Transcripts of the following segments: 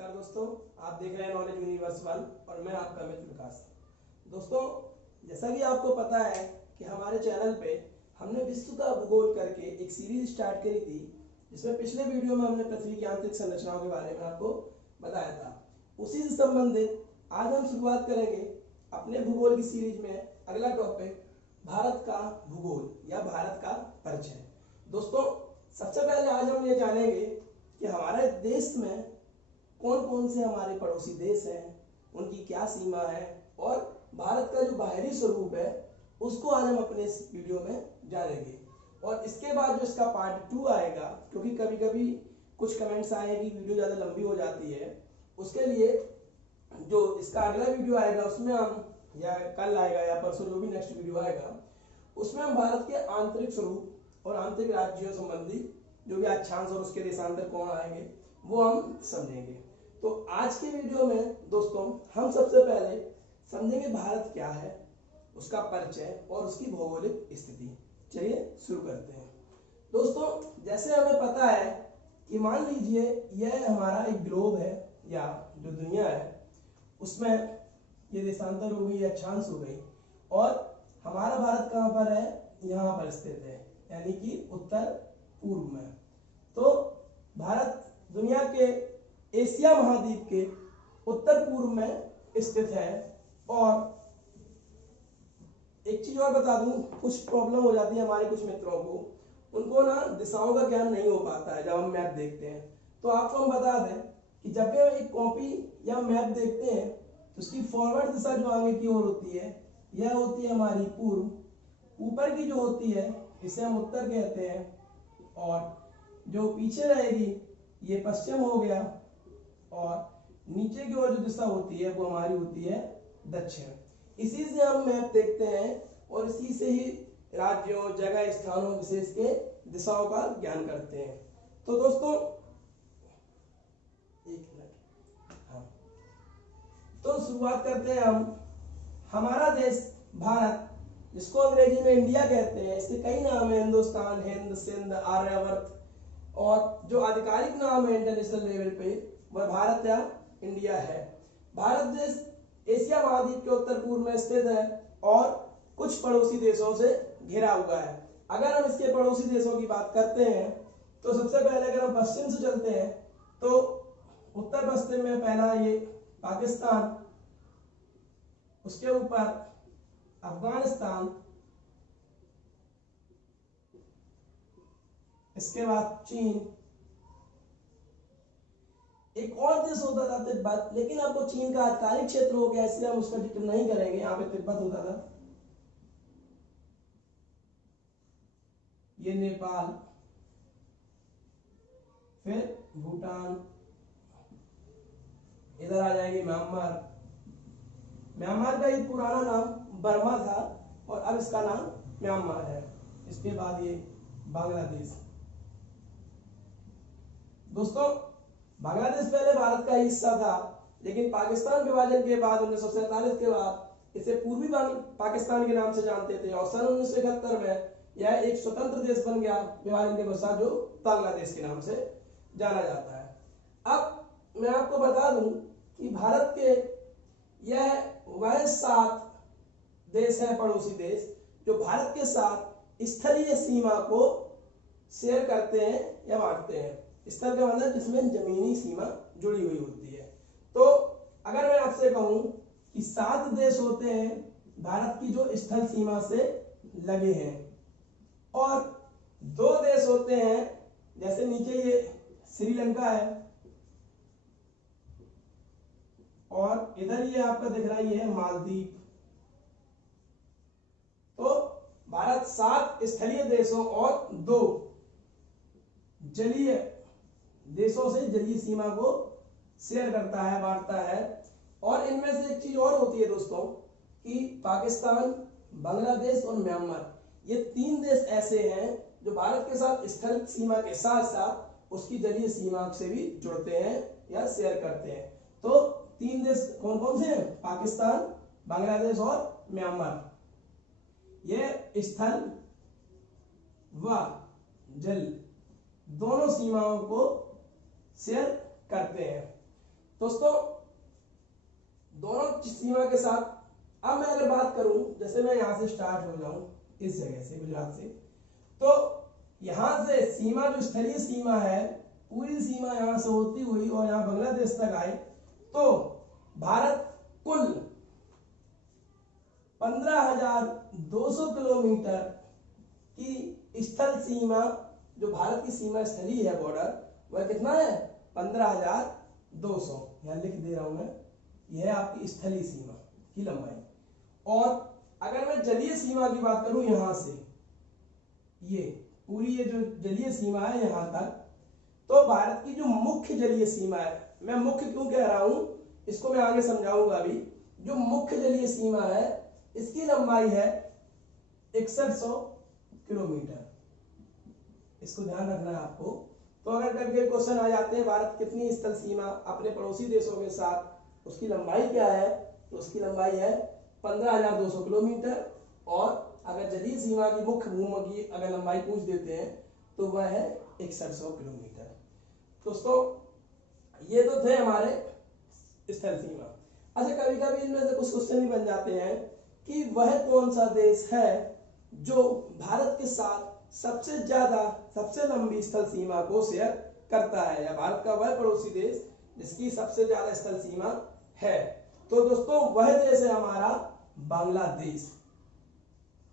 नमस्कार दोस्तों, आप देख रहे हैं नॉलेज यूनिवर्स वन और मैं आपका मित्र विकास। दोस्तों, जैसा कि आपको पता है कि हमारे चैनल पे हमने विश्व का भूगोल करके एक सीरीज स्टार्ट करी थी, जिसमें पिछले वीडियो में हमने पृथ्वी की आंतरिक संरचनाओं के बारे में आपको बताया था। उसी से संबंधित आज हम शुरुआत करेंगे अपने भूगोल की सीरीज में। अगला टॉपिक भारत का भूगोल या भारत का परिचय। दोस्तों, सबसे पहले आज हम ये जानेंगे कि हमारे देश में कौन कौन से हमारे पड़ोसी देश हैं, उनकी क्या सीमा है और भारत का जो बाहरी स्वरूप है उसको आज हम अपने इस वीडियो में जानेंगे। और इसके बाद जो इसका पार्ट 2 आएगा, क्योंकि कभी कभी कुछ कमेंट्स आए कि वीडियो ज़्यादा लंबी हो जाती है, उसके लिए जो इसका अगला वीडियो आएगा उसमें हम, या कल आएगा या परसों जो भी नेक्स्ट वीडियो आएगा, उसमें हम भारत के आंतरिक स्वरूप और आंतरिक राज्यों संबंधी जो भी अक्षांश और उसके देशांतर कौन आएंगे वो हम समझेंगे। तो आज के वीडियो में दोस्तों हम सबसे पहले समझेंगे भारत क्या है, उसका परिचय और उसकी भौगोलिक स्थिति। चलिए शुरू करते हैं। दोस्तों, जैसे हमें पता है कि मान लीजिए यह हमारा एक ग्लोब है या जो दुनिया है, उसमें ये देशांतर हो गई, अक्षांश हो गई, और हमारा भारत कहाँ पर है, यहाँ पर स्थित है, यानी कि उत्तर पूर्व में। तो भारत दुनिया के एशिया महाद्वीप के उत्तर पूर्व में स्थित है। और एक चीज और बता दूं, कुछ प्रॉब्लम हो जाती है हमारे कुछ मित्रों को, उनको ना दिशाओं का ज्ञान नहीं हो पाता है जब हम मैप देखते हैं। तो आपको हम बता दें कि जब भी हम एक कॉपी या मैप देखते हैं तो उसकी फॉरवर्ड दिशा जो आगे की ओर होती है यह होती है हमारी पूर्व, ऊपर की जो होती है इसे हम उत्तर कहते हैं, और जो पीछे रहेगी ये पश्चिम हो गया, और नीचे की ओर जो दिशा होती है वो हमारी होती है दक्षिण। इसी से हम मैप देखते हैं और इसी से ही राज्यों, जगह, स्थानों विशेष के दिशाओं का ज्ञान करते हैं। तो दोस्तों एक मिनट, हाँ, तो शुरुआत करते हैं हम। हमारा देश भारत, जिसको अंग्रेजी में इंडिया कहते हैं, इसके कई नाम है, हिंदुस्तान, हिंद, सिंध, आर्यावर्त, और जो आधिकारिक नाम है इंटरनेशनल लेवल पे वह भारत या इंडिया है। भारत देश एशिया महाद्वीप के उत्तर पूर्व में स्थित है और कुछ पड़ोसी देशों से घिरा हुआ है। अगर हम इसके पड़ोसी देशों की बात करते हैं तो सबसे पहले अगर हम पश्चिम से चलते हैं तो उत्तर पश्चिम में पहला ये पाकिस्तान, उसके ऊपर अफगानिस्तान, इसके बाद चीन, एक और देश होता था तिब्बत, लेकिन अब वो चीन का आधिकारिक क्षेत्र हो गया इसलिए हम उसका जिक्र नहीं करेंगे। यहाँ पे तिब्बत होता था, ये नेपाल, फिर भूटान, इधर आ जाएंगे म्यांमार। म्यांमार का एक पुराना नाम बर्मा था और अब इसका नाम म्यांमार है। इसके बाद ये बांग्लादेश। दोस्तों, बांग्लादेश पहले भारत का हिस्सा था, लेकिन पाकिस्तान विभाजन के बाद 1947 के बाद इसे पूर्वी पाकिस्तान के नाम से जानते थे, और सन 1971 में यह एक स्वतंत्र देश बन गया विभाजन के पश्चात, जो बांग्लादेश के नाम से जाना जाता है। अब मैं आपको बता दूं कि भारत के यह वह 7 देश है, पड़ोसी देश, जो भारत के साथ स्थलीय सीमा को शेयर करते हैं या बांटते हैं। स्थल का मतलब जिसमें जमीनी सीमा जुड़ी हुई होती है। तो अगर मैं आपसे कहूं कि 7 देश होते हैं भारत की जो स्थल सीमा से लगे हैं, और 2 देश होते हैं, जैसे नीचे ये श्रीलंका है और इधर ये आपका दिख रहा है मालदीव। तो भारत 7 स्थलीय देशों और 2 जलीय देशों से जलीय सीमा को शेयर करता है, बांटता है। और इनमें से एक चीज और होती है दोस्तों कि पाकिस्तान, बांग्लादेश और म्यांमार, ये 3 देश ऐसे हैं जो भारत के साथ स्थल सीमा के साथ साथ उसकी जलीय सीमा से भी जुड़ते हैं या शेयर करते हैं। तो 3 देश कौन कौन से हैं? पाकिस्तान, बांग्लादेश और म्यांमार। ये स्थल व जल दोनों सीमाओं को शेयर करते हैं। दोस्तों दोनों सीमा के साथ अब मैं अगर बात करूं, जैसे मैं यहां से स्टार्ट हो जाऊं इस जगह से, गुजरात से, तो यहां से सीमा जो स्थलीय सीमा है, पूरी सीमा यहां से होती हुई और यहां बांग्लादेश तक आए, तो भारत कुल 15,200 किलोमीटर की स्थल सीमा, जो भारत की सीमा स्थलीय है, बॉर्डर, वह कितना है? 15,200। यहां लिख दे रहा हूं मैं, यह आपकी स्थलीय सीमा की लंबाई। और अगर मैं जलीय सीमा की बात करूं, यहां से ये पूरी ये जो जलीय सीमा है यहां तक, तो भारत की जो मुख्य जलीय सीमा है, मैं मुख्य क्यों कह रहा हूं इसको मैं आगे समझाऊंगा अभी। जो मुख्य जलीय सीमा है इसकी लंबाई है 6100 किलोमीटर। इसको ध्यान रखना है आपको। तो अगर कभी क्वेश्चन आ जाते हैं भारत कितनी स्थल सीमा अपने पड़ोसी देशों के साथ, उसकी लंबाई क्या है, तो उसकी लंबाई है 15,200 किलोमीटर। और अगर जलीय सीमा की मुख्य भूमि की अगर लंबाई पूछ देते हैं तो वह है 6100 किलोमीटर। दोस्तों ये तो थे हमारे स्थल सीमा। अच्छा, कभी कभी इनमें से कुछ क्वेश्चन भी बन जाते हैं कि वह कौन सा देश है जो भारत के साथ सबसे लंबी स्थल सीमा को शेयर करता है, या भारत का वह पड़ोसी देश जिसकी सबसे ज्यादा स्थल सीमा है। तो दोस्तों वह देश है हमारा बांग्लादेश।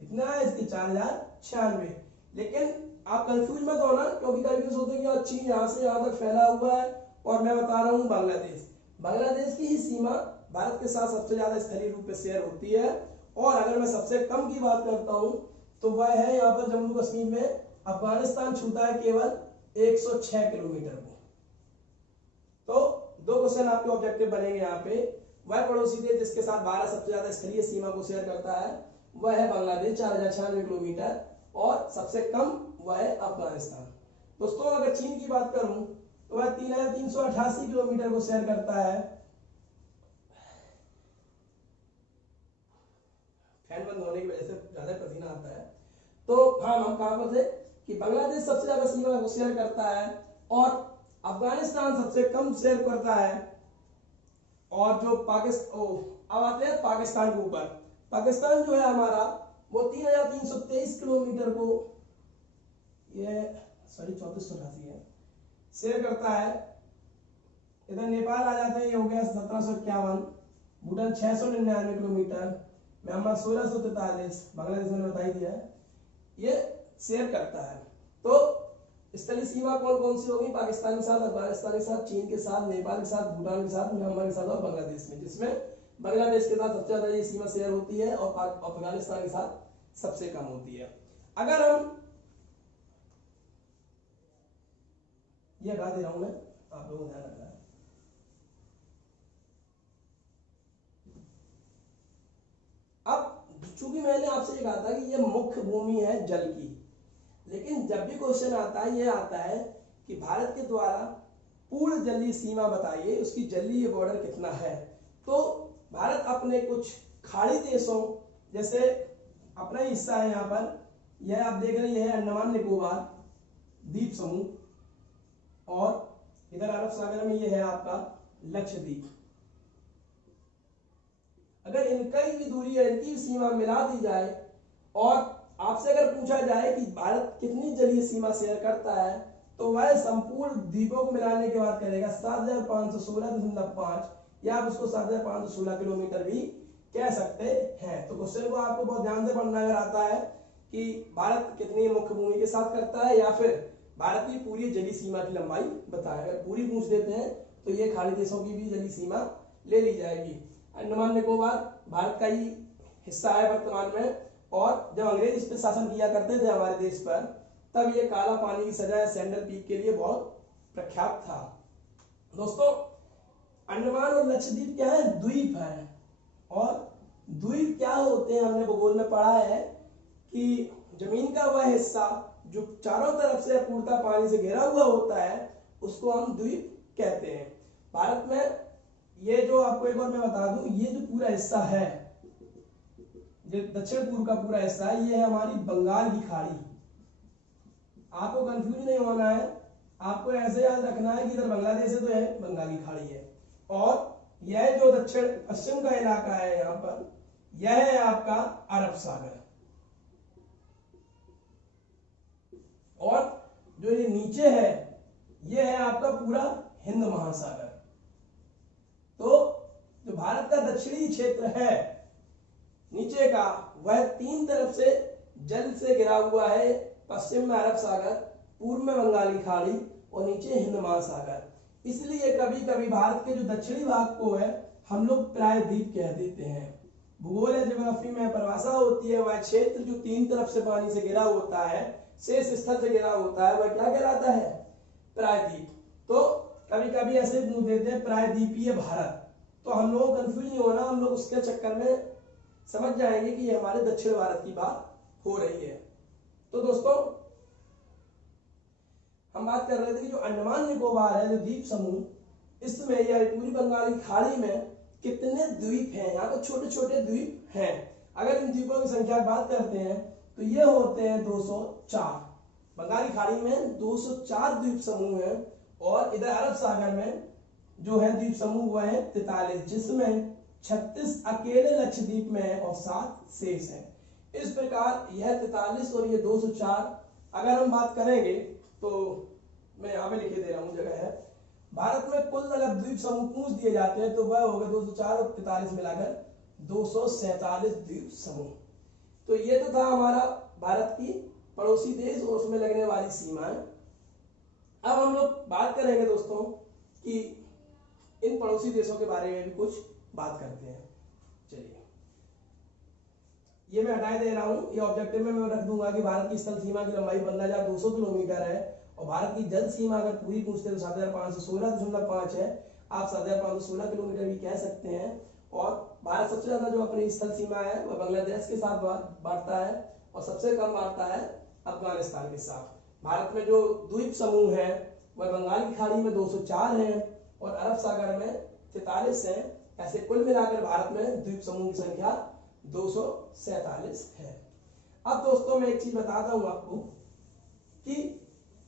इतना है इसकी 4096। लेकिन आप कंफ्यूज मत होना, क्योंकि कभी सोचते हैं कि चीन यहाँ से यहाँ तक फैला हुआ है और मैं बता रहा हूँ बांग्लादेश की ही सीमा भारत के साथ सबसे ज्यादा स्थलीय रूप में शेयर होती है। और अगर मैं सबसे कम की बात करता हूँ तो वह है यहाँ पर जम्मू कश्मीर में, अफगानिस्तान छूता है केवल 106 किलोमीटर को। तो दो क्वेश्चन आपके ऑब्जेक्टिव बनेंगे यहाँ पे। वह पड़ोसी देश जिसके साथ भारत सबसे ज्यादा स्थलीय सीमा को शेयर करता है वह है बांग्लादेश 4096 किलोमीटर, और सबसे कम वह है अफगानिस्तान। दोस्तों अगर चीन की बात करूं तो वह 3,388 किलोमीटर को शेयर करता है। फैन बंद होने की वजह से ज्यादा पसीना आता है। तो हाँ, हम कहां पर थे कि बांग्लादेश सबसे ज्यादा सीमा को शेयर करता है और अफगानिस्तान सबसे कम शेयर करता है। और जो अब आते हैं पाकिस्तान के ऊपर। पाकिस्तान जो है हमारा वो 3,323 किलोमीटर को, ये 3488 है, शेयर करता है। इधर नेपाल आ जाते हैं, ये हो गया 1751, भूटान 699 किलोमीटर, म्यांमार 1643, बांग्लादेश मैंने बता ही दिया है, ये शेयर करता है। तो स्थलीय सीमा कौन कौन सी होगी? पाकिस्तान के साथ, अफगानिस्तान के साथ, चीन के साथ, नेपाल के साथ, भूटान के साथ, म्यांमार के साथ और बांग्लादेश में, जिसमें बांग्लादेश के साथ सबसे ज्यादा ये सीमा शेयर होती है और अफगानिस्तान के साथ सबसे कम होती है। अगर हम ये हटा दे रहा हूं मैं, आप लोगों को ध्यान रखना है। अब चूंकि मैंने आपसे ये कहा था कि ये मुख्य भूमि है जल की, लेकिन जब भी क्वेश्चन आता है, ये आता है कि भारत के द्वारा पूर्ण जलीय सीमा बताइए, उसकी जलीय बॉर्डर कितना है। तो भारत अपने कुछ खाड़ी देशों, जैसे अपना हिस्सा है यहाँ पर, यह आप देख रहे हैं, यह है अंडमान निकोबार द्वीप समूह, और इधर अरब सागर में यह है आपका लक्षद्वीप। अगर इनका ही भी दूरी है, इनकी सीमा मिला दी जाए और आपसे अगर पूछा जाए कि भारत कितनी जलीय सीमा शेयर करता है, तो वह संपूर्ण द्वीपों को मिलाने के बाद करेगा 7,516.5, या आप उसको 7,516 किलोमीटर भी कह सकते हैं। तो क्वेश्चन को आपको बहुत ध्यान से पढ़ना अगर आता है कि भारत कितनी मुख्य भूमि के साथ करता है, या फिर भारत की पूरी जलीय सीमा की लंबाई बताए। अगर पूरी पूछ देते हैं तो ये खाड़ी देशों की भी जलीय सीमा ले ली जाएगी। अंडमान निकोबार भारत का ही हिस्सा है वर्तमान में, और जब अंग्रेज इस पर शासन किया करते थे हमारे देश पर, तब ये काला पानी की सजा सैंडल पीक के लिए बहुत प्रख्यात था। दोस्तों अंडमान और लक्षद्वीप क्या है? द्वीप है। और द्वीप क्या होते हैं, हमने भूगोल में पढ़ा है कि जमीन का वह हिस्सा जो चारों तरफ से पूर्णतः पानी से घिरा हुआ होता है उसको हम द्वीप कहते हैं। भारत में ये जो आपको एक बार मैं बता दूं, ये जो पूरा हिस्सा है, जो दक्षिण पूर्व का पूरा हिस्सा है, ये है हमारी बंगाल की खाड़ी। आपको कंफ्यूज नहीं होना है, आपको ऐसे याद रखना है कि इधर बांग्लादेश है तो यह बंगाल की खाड़ी है। और यह जो दक्षिण पश्चिम का इलाका है यहाँ पर, यह है आपका अरब सागर। और जो ये नीचे है यह है आपका पूरा हिंद महासागर। तो जो भारत का दक्षिणी क्षेत्र है नीचे का, वह तीन तरफ से जल से घिरा हुआ है। पश्चिम में अरब सागर, पूर्व में बंगाली खाड़ी और नीचे हिंद महासागर। इसलिए कभी कभी भारत के जो दक्षिणी भाग को है हम लोग प्रायद्वीप कह देते हैं। भूगोल या ज्योग्राफी में परिभाषा होती है, वह क्षेत्र जो तीन तरफ से पानी से घिरा होता है, शेष स्थल से घिरा होता है, वह क्या कहलाता है? प्रायद्वीप। तो कभी कभी ऐसे मुंह देते हैं प्रायद्वीपीय भारत, तो हम लोग कंफ्यूज नहीं होना, हम लोग उसके चक्कर में समझ जाएंगे कि ये हमारे दक्षिण भारत की बात हो रही है। तो दोस्तों हम बात कर रहे थे कि जो अंडमान निकोबार है, जो द्वीप समूह, इसमें या पूरी बंगाली खाड़ी में कितने द्वीप हैं? यहाँ पर छोटे छोटे द्वीप हैं। अगर इन द्वीपों की संख्या की बात करते हैं तो ये होते हैं 204। बंगाली खाड़ी में 204 द्वीप समूह हैं और इधर अरब सागर में जो है द्वीप समूह हुआ है 43, जिसमें 36 अकेले लक्षद्वीप में है और 7 शेष है। इस प्रकार यह 43 और ये 204 अगर हम बात करेंगे तो मैं यहाँ पे लिखे दे रहा हूँ, जगह है। भारत में कुल अगर द्वीप समूह पूछ दिए जाते हैं तो वह होगा 204 और 43 मिलाकर 247 द्वीप समूह। तो ये तो था हमारा भारत की पड़ोसी देश और उसमें लगने वाली सीमाएं। अब हम लोग बात करेंगे दोस्तों कि इन पड़ोसी देशों के बारे में भी कुछ बात करते हैं। चलिए, ये मैं हटाए दे रहा हूं, ये ऑब्जेक्टिव में मैं रख दूंगा कि भारत की स्थल सीमा की लंबाई 15,200 किलोमीटर है और भारत की जल सीमा अगर पूरी पूछते तो 7,516.5 है। आप 7,516 किलोमीटर भी कह सकते हैं। और भारत सबसे ज्यादा जो अपनी स्थल सीमा है वह बांग्लादेश के साथ बांटता है और सबसे कम बांटता है अफगानिस्तान के साथ। भारत में जो द्वीप समूह है वह बंगाल की खाड़ी में 204 हैं और अरब सागर में 43 हैं। ऐसे कुल मिलाकर भारत में द्वीप समूह की संख्या 247 है। अब दोस्तों मैं एक चीज बताता हूं आपको कि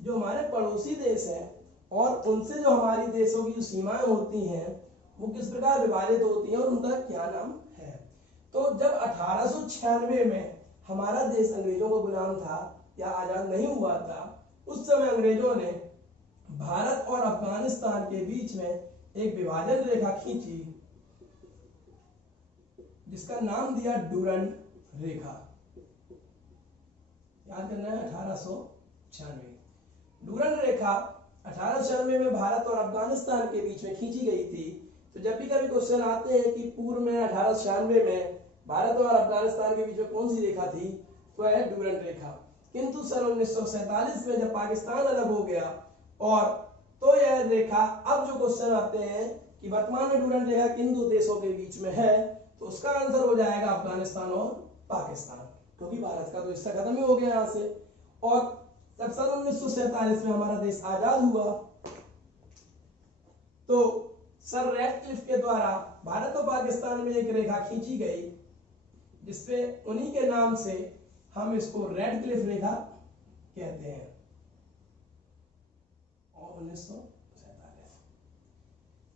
जो हमारे पड़ोसी देश हैं और उनसे जो हमारी देशों की जो सीमाएं होती हैं वो किस प्रकार विभाजित होती हैं और उनका क्या नाम है। तो जब 1896 में हमारा देश अंग्रेजों को गुलाम था या आजाद नहीं हुआ था, उस समय अंग्रेजों ने भारत और अफगानिस्तान के बीच में एक विभाजन रेखा खींची जिसका नाम दिया डूरंड रेखा। याद करना है 1896। डूरंड रेखा 1896 में भारत और अफगानिस्तान के बीच में खींची गई थी। तो जब भी कभी क्वेश्चन आते हैं कि पूर्व में 1896 में भारत और अफगानिस्तान के बीच में कौन सी रेखा थी, तो है डूरंड रेखा। किंतु सन 1947 में जब पाकिस्तान अलग हो गया और तो यह रेखा, अब जो क्वेश्चन आते हैं कि वर्तमान में डूरंड रेखा किन दो देशों के बीच में है, तो उसका आंसर हो जाएगा अफगानिस्तान और पाकिस्तान, क्योंकि भारत का तो हिस्सा खत्म ही हो गया यहाँ से। और जब सन 1947 में हमारा देश आजाद हुआ तो सर रैडक्लिफ के द्वारा भारत और पाकिस्तान में एक रेखा खींची गई जिसपे उन्हीं के नाम से हम इसको रैडक्लिफ रेखा कहते हैं। और 1947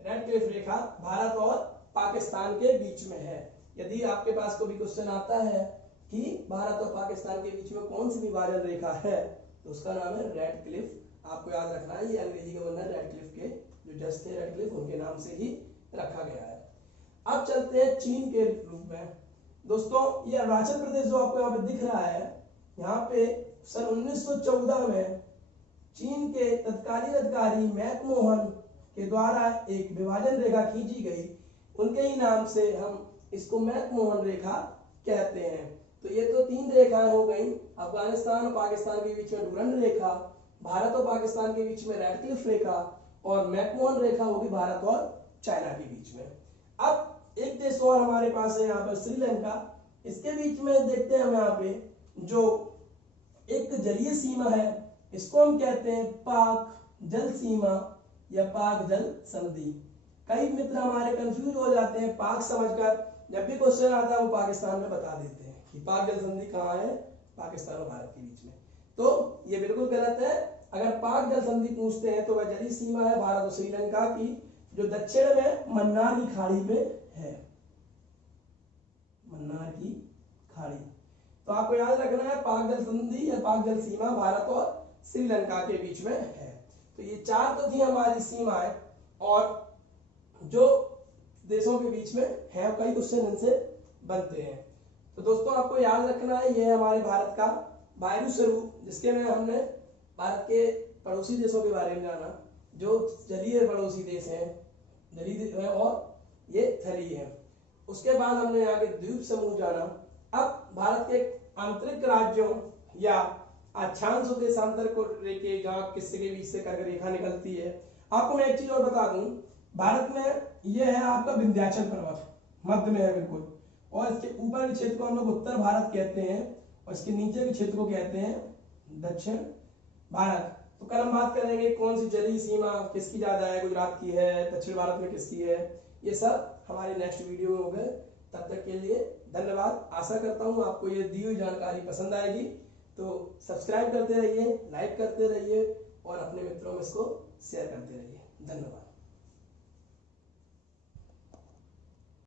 रैडक्लिफ रेखा भारत और पाकिस्तान के बीच में है। यदि आपके पास कोई क्वेश्चन आता है कि भारत और पाकिस्तान के बीच में कौन सी विभाजन रेखा है, तो उसका नाम है रैडक्लिफ। आपको याद रखना है, ये अंग्रेजी का वर्णन रैडक्लिफ के जो जज थे रैडक्लिफ, उनके नाम से ही रखा गया है। अब चलते हैं चीन के रूप में। दोस्तों ये अरुणाचल प्रदेश जो आपको यहाँ पे दिख रहा है, यहाँ पे सन 1914 में चीन के तत्कालीन अधिकारी मैकमोहन के द्वारा एक विभाजन रेखा खींची गई। उनके ही नाम से हम इसको मैकमोहन रेखा कहते हैं। तो ये तो तीन रेखाएं हो गई, अफगानिस्तान और पाकिस्तान के बीच में डूरंड रेखा, भारत और पाकिस्तान के बीच में रैडक्लिफ रेखा और मैकमोहन रेखा होगी भारत और चाइना के बीच में। अब एक देश और हमारे पास है यहाँ पर श्रीलंका। इसके बीच में देखते हैं हम यहाँ पे जो एक जलीय सीमा है, इसको हम कहते हैं पाक जल सीमा या पाक जल संधि। कई मित्र हमारे कंफ्यूज हो जाते हैं पाक समझकर, जब भी क्वेश्चन आता है वो पाकिस्तान में बता देते हैं कि पाक जल संधि कहाँ है, पाकिस्तान और भारत के बीच में। तो ये बिल्कुल गलत है। अगर पाक जल संधि पूछते हैं तो वह जलीय सीमा है भारत और श्रीलंका की, जो दक्षिण में मन्नार की खाड़ी पे है, मन्नार की खाड़ी। तो आपको याद रखना है पाक जल संधि या पाक जल सीमा भारत और श्रीलंका के बीच में है। तो ये 4 तो थी हमारी सीमाएं, और जो देशों के बीच में है, कई क्वेश्चन इनसे बनते हैं। तो दोस्तों आपको याद रखना है, ये है हमारे भारत का वायु स्वरूप, जिसके में हमने भारत के पड़ोसी देशों के बारे में जाना, जो जलीय पड़ोसी देश हैं, जलीय है और ये थलीय है। उसके बाद हमने यहाँ के द्वीप समूह जाना। अब भारत के आंतरिक राज्यों या अक्षांश देशांतर को लेके जहाँ किसके के बीच से कर्क रेखा निकलती है। आपको मैं एक चीज और बता दूं, भारत में यह है आपका विंध्याचल पर्वत, मध्य में है बिल्कुल, और इसके ऊपर के क्षेत्र को हम लोग उत्तर भारत कहते हैं और इसके नीचे के क्षेत्र को कहते हैं दक्षिण भारत। तो कल हम बात करेंगे कौन सी जलीय सीमा किसकी ज्यादा है, गुजरात की है, दक्षिण भारत में किसकी है, ये सब हमारे नेक्स्ट वीडियो में होंगे। तब तक के लिए धन्यवाद। आशा करता हूँ आपको ये दी हुई जानकारी पसंद आएगी। तो सब्सक्राइब करते रहिए, लाइक करते रहिए और अपने मित्रों में इसको शेयर करते रहिए। धन्यवाद।